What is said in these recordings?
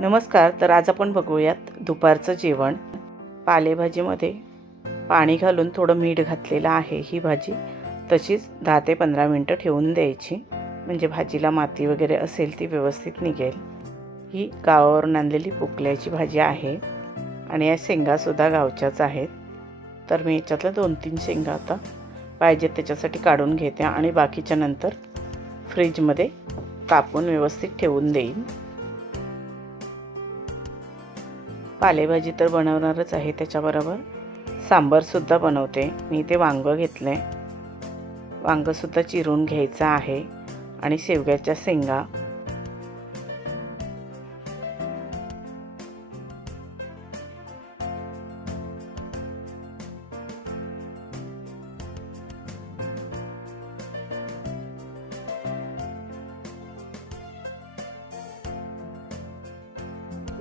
नमस्कार. तर आज आपण बघूयात दुपारचं जेवण. पालेभाजीमध्ये पाणी घालून थोडं मीठ घातलेलं आहे. ही भाजी तशीच 10 ते 15 मिनटं ठेवून द्यायची, म्हणजे भाजीला माती वगैरे असेल ती व्यवस्थित निघेल. ही गावावरून आणलेली पोकल्याची भाजी आहे आणि या शेंगासुद्धा गावच्याच आहेत. तर मी याच्यातल्या 2-3 शेंगा आता पाहिजेत त्याच्यासाठी काढून घेते आणि बाकीच्या नंतर फ्रीजमध्ये कापून व्यवस्थित ठेवून देईन. पालेभाजी तर बनवणारच आहे, त्याच्याबरोबर सांबारसुद्धा बनवते. मी ते वांगं घेतलं आहे, वांगंसुद्धा चिरून घ्यायचं आहे आणि शेवग्याच्या शेंगा.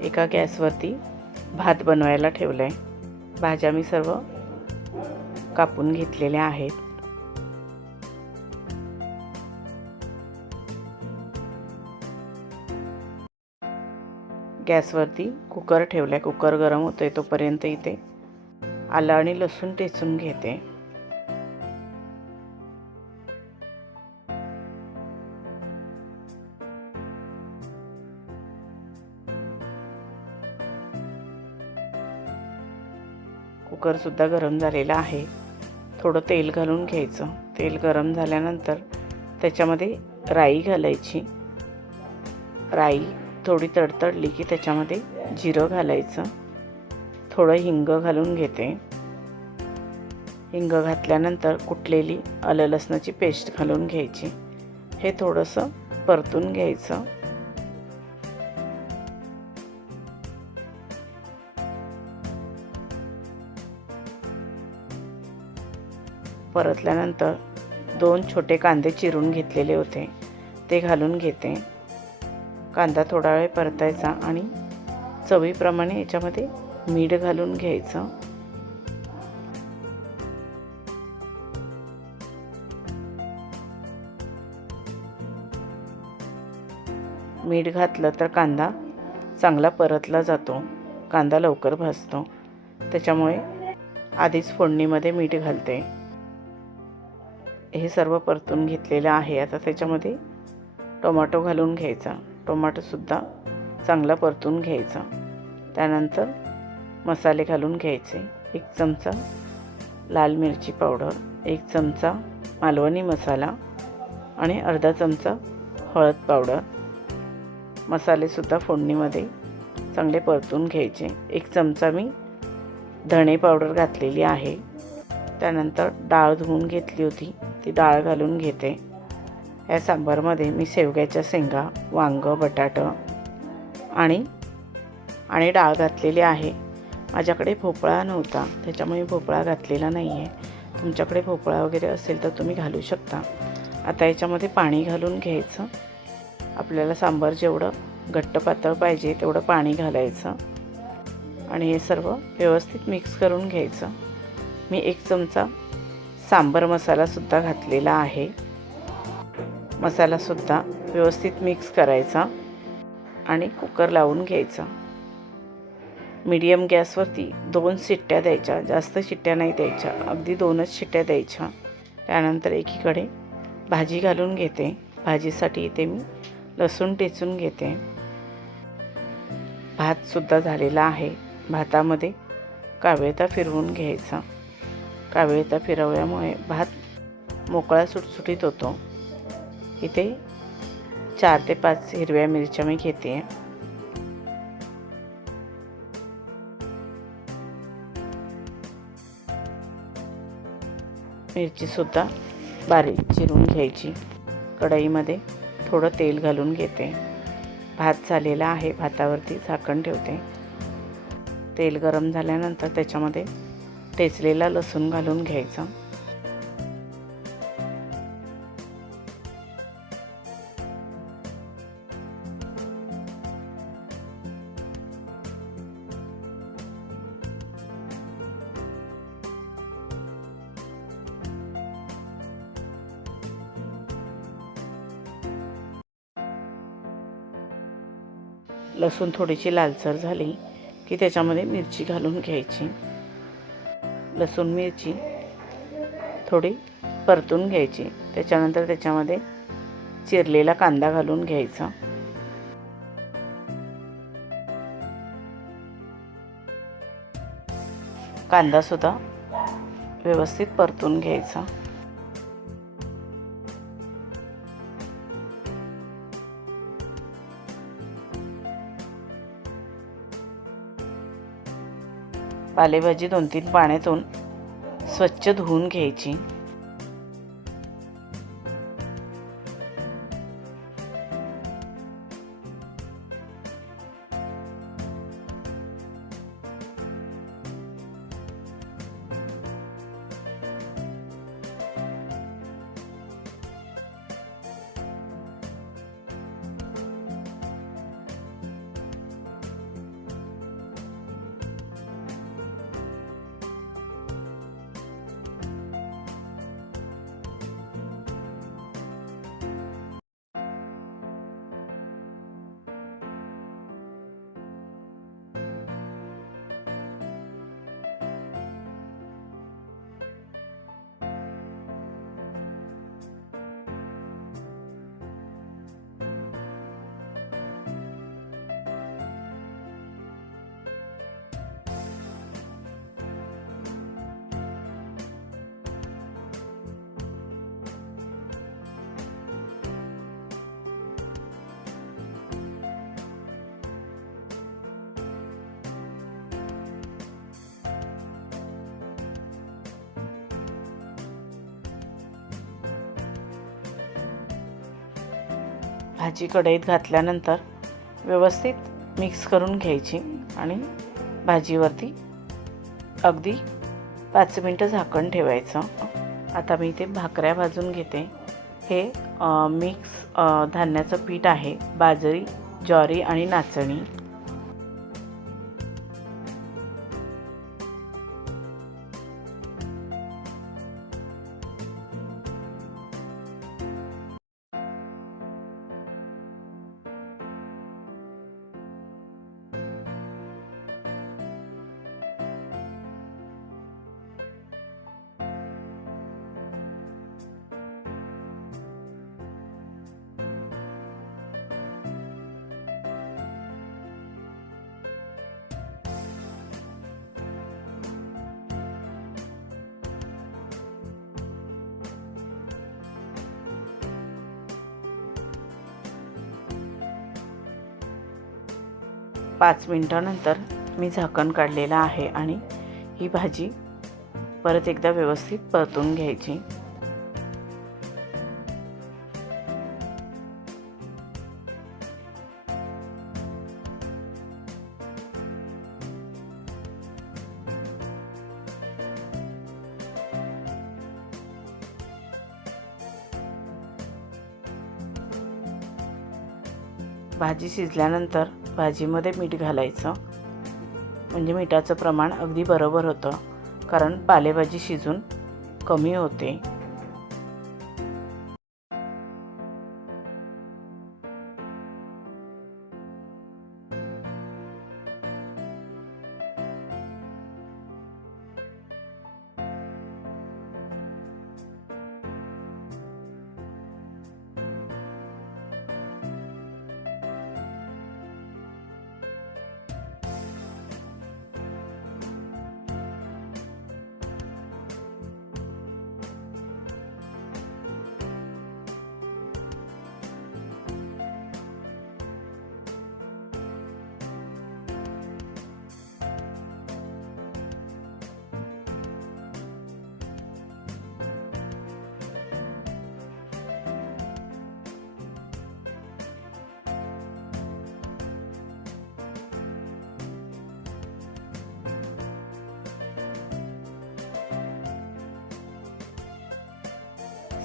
एका गॅसवरती भात बनवायला ठेवलं आहे. भाज्या मी सर्व कापून घेतलेल्या आहेत. गॅसवरती कुकर ठेवला आहे. कुकर गरम होतोय तोपर्यंत इथे आलं आणि लसूण ठेचून घेते. कुकरसुद्धा गरम झालेला आहे. थोडं तेल घालून घ्यायचं. तेल गरम झाल्यानंतर त्याच्यामध्ये राई घालायची. राई थोडी तडतडली की त्याच्यामध्ये जिरं घालायचं. थोडं हिंग घालून घेते. हिंग घातल्यानंतर कुटलेली आलं लसणाची पेस्ट घालून घ्यायची. हे थोडंसं परतून घ्यायचं. परतल्यानंतर 2 छोटे कांदे चिरून घेतलेले होते ते घालून घेते. कांदा थोडा वेळ परतायचा आणि चवीप्रमाणे याच्यामध्ये मीठ घालून घ्यायचं. मीठ घातलं तर कांदा चांगला परतला जातो. कांदा लवकर भाजतो, त्याच्यामुळे आधीच फोडणीमध्ये मीठ घालते. हे सर्व परतून घेतलेलं आहे. आता त्याच्यामध्ये टोमॅटो घालून घ्यायचा. टोमॅटोसुद्धा चांगला परतून घ्यायचा. त्यानंतर मसाले घालून घ्यायचे. 1 चमचा लाल मिरची पावडर, 1 चमचा मालवणी मसाला आणि अर्धा चमचा हळद पावडर. मसालेसुद्धा फोडणीमध्ये चांगले परतून घ्यायचे. 1 चमचा मी धणे पावडर घातलेली आहे. त्यानंतर डाळ धुवून घेतली होती ती डाळ घालून घेते. या सांबारमध्ये मी शेवग्याच्या शेंगा, वांगं, बटाटा आणि डाळ घातलेली आहे. माझ्याकडे भोपळा नव्हता, त्याच्यामुळे भोपळा घातलेला नाही आहे. तुमच्याकडे भोपळा वगैरे असेल तर तुम्ही घालू शकता. आता याच्यामध्ये पाणी घालून घ्यायचं. आपल्याला सांबार जेवढं घट्ट पातळ पाहिजे तेवढं पाणी घालायचं आणि हे सर्व व्यवस्थित मिक्स करून घ्यायचं. मी 1 चमचा सांबार मसालासुद्धा घातलेला आहे. मसालासुद्धा व्यवस्थित मिक्स करायचा आणि कुकर लावून घ्यायचा. मीडियम गॅसवरती 2 शिट्ट्या द्यायच्या, जास्त शिट्ट्या नाही द्यायच्या, अगदी 2च शिट्ट्या द्यायच्या. त्यानंतर एकीकडे भाजी घालून घेते. भाजीसाठी इथे मी लसूण ठेचून घेते. भातसुद्धा झालेला आहे. भातामध्ये कावेळता फिरवून घ्यायचा. कावेळता फिरवल्यामुळे भात मोकळा सुटसुटीत होतो. इथे 4 ते 5 हिरव्या मिरच्या मी घेते. मिरचीसुद्धा बारीक चिरून घ्यायची. कढईमध्ये थोडं तेल घालून घेते. भात झालेला आहे. भातावरती झाकण ठेवते. तेल गरम झाल्यानंतर त्याच्यामध्ये ठेचलेला लसूण घालून घ्यायचा. लसूण थोडीशी लालसर झाली की त्याच्यामध्ये मिरची घालून घ्यायची. लसूण मिरची थोडी परतून घ्यायची. त्याच्यानंतर त्याच्यामध्ये चिरलेला कांदा घालून घ्यायचा. कांदासुद्धा व्यवस्थित परतून घ्यायचा. पालेभाजी 2-3 पाण्यातून स्वच्छ धुवून घ्यायची. भाजी कढईत घातल्यानंतर व्यवस्थित मिक्स करून घ्यायची आणि भाजीवरती अगदी 5 मिनटं झाकण ठेवायचं. आता मी इथे भाकऱ्या भाजून घेते. हे मिक्स धान्याचं पीठ आहे, बाजरी, ज्वारी आणि नाचणी. पाच मिनिटानंतर मी झाकण काढलेलं आहे आणि ही भाजी परत एकदा व्यवस्थित परतून घ्यायची. भाजी शिजल्यानंतर भाजीमध्ये मीठ घालायचं, म्हणजे मिठाचं प्रमाण अगदी बरोबर होतं, कारण पालेभाजी शिजून कमी होते.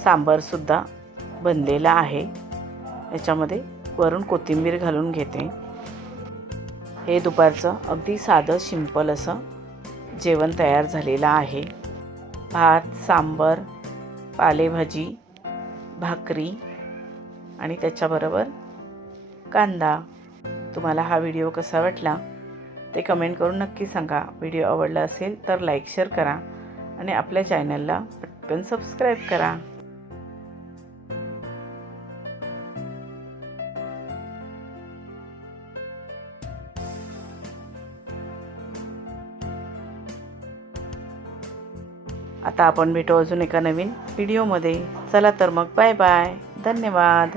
सांबारसुद्धा बनलेला आहे. याच्यामध्ये वरून कोथिंबीर घालून घेते. हे दुपारचं अगदी साधं सिंपल असं जेवण तयार झालेलं आहे. भात, सांबार, पालेभाजी, भाकरी आणि त्याच्याबरोबर कांदा. तुम्हाला हा व्हिडिओ कसा वाटला ते कमेंट करून नक्की सांगा. व्हिडिओ आवडला असेल तर लाईक शेअर करा आणि आपल्या चॅनलला पटकन सबस्क्राईब करा. आता आपण भेटू अजून एका नवीन व्हिडिओमध्ये. चला तर मग बाय बाय. धन्यवाद.